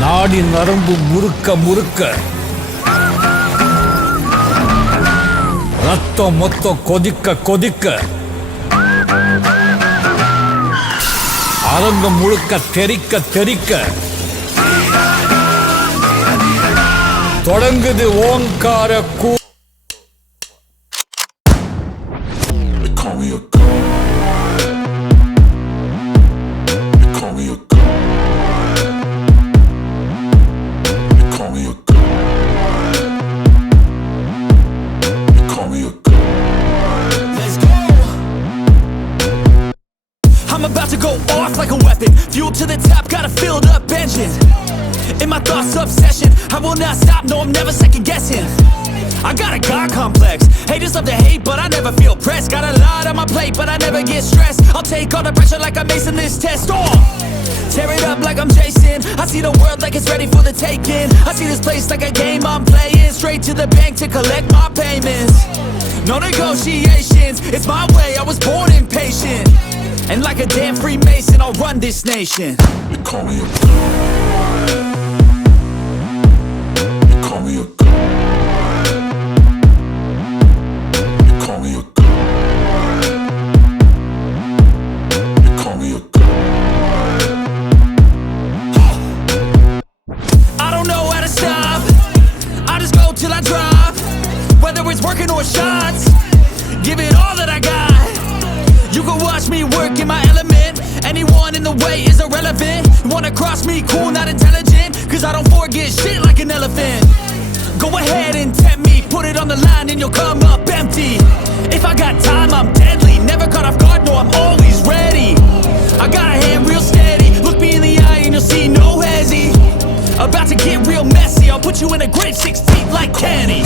நாடி நரம்பு முறுக்க முறுக்க ரத்தம் மொத்தம் கொதிக்க கொதிக்க அரங்கம் முழுக்க தெறிக்க தெறிக்க தொடங்குது ஓங்கார கூ. I'm about to go off like a weapon. Fuel to the top, got a filled up engine. In my thoughts, obsession. I will not stop, no, I'm never second guessing. I got a God complex. Haters love to hate, but I never feel pressed. Got a lot on my plate, but I never get stressed. I'll take all the pressure like I'm acing this test. Oh! Tear it up like I'm Jason. I see the world like it's ready for the taking. I see this place like a game I'm playing. Straight to the bank to collect my payments. No negotiations, it's my way, I was born impatient. And like a damn Freemason, I'll run this nation. They call me a god. They call me a god. They call me a god. They call me a god. I don't know how to stop. I just go till I drop. Whether it's working or shots, give it all that I got. You can watch me work in my element. Anyone in the way is irrelevant. You wanna cross me, cool, not intelligent. Cause I don't forget shit like an elephant. Go ahead and tempt me, put it on the line and you'll come up empty. If I got time, I'm deadly. Never caught off guard, no, I'm always ready. I got a hand real steady. Look me in the eye and you'll see no hezzy. About to get real messy. I'll put you in a grave 6 feet like Kenny.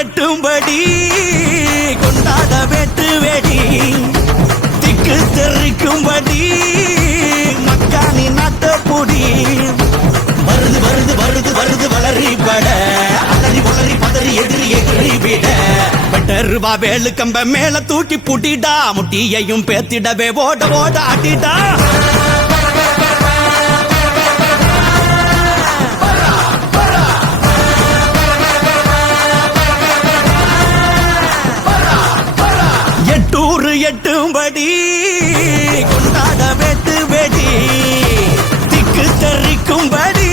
எட்டும்படி கொண்டாட வெட்டு வெடி திக்கு தெரிக்கும்படி மக்கானி நாட்டப்பொடி வருது வருது வருது வருது வளரி பட அலறி வளரி பதறி எதிரி எதிரி விட வெட்டருவா வேலு கம்ப மேல தூக்கி புட்டிடா முட்டியையும் பேத்திடவே ஓட ஓட ஆட்டிடா எட்டும்படி கொண்டாட வெட்டு வெடி திக்கு தெரிக்கும்படி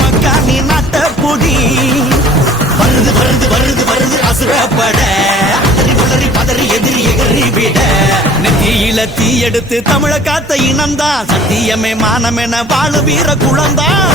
மக்கானி நாட்ட தீயில தீ எடுத்து தமிழ காத்த இனம்தான் சத்தியமே மானமென வாழு வீர குளம்தான்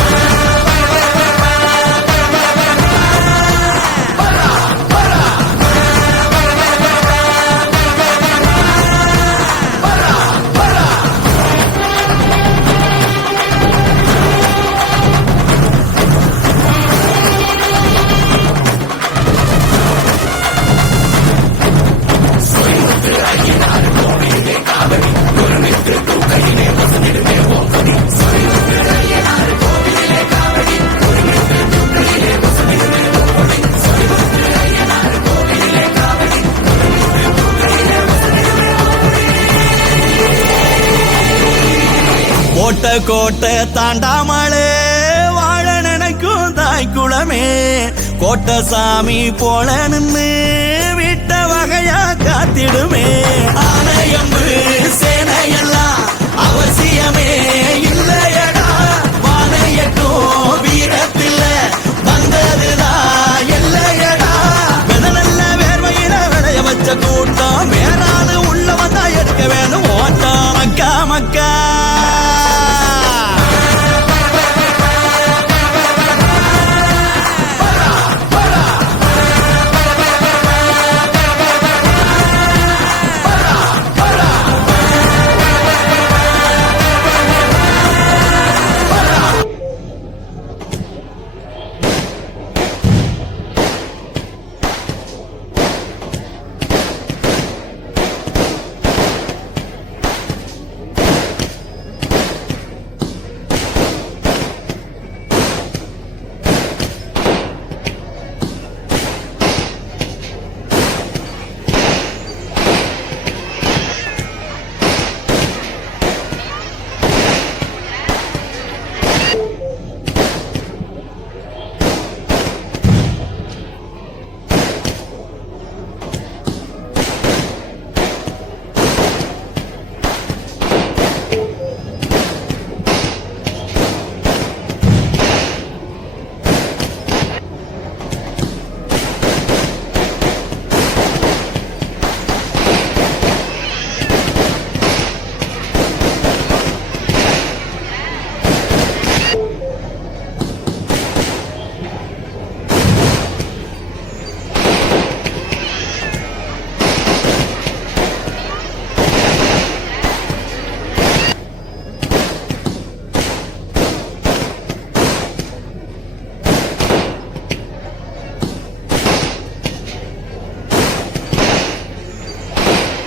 கோட்டை கோட்டை தாண்டாமலே வாழ நினைக்கும் தாய் குளமே கோட்டை சாமி போல நின்று விட்ட வகையா காத்திடுமே ஆனையம்பு சேனையெல்லாம் அவசியமே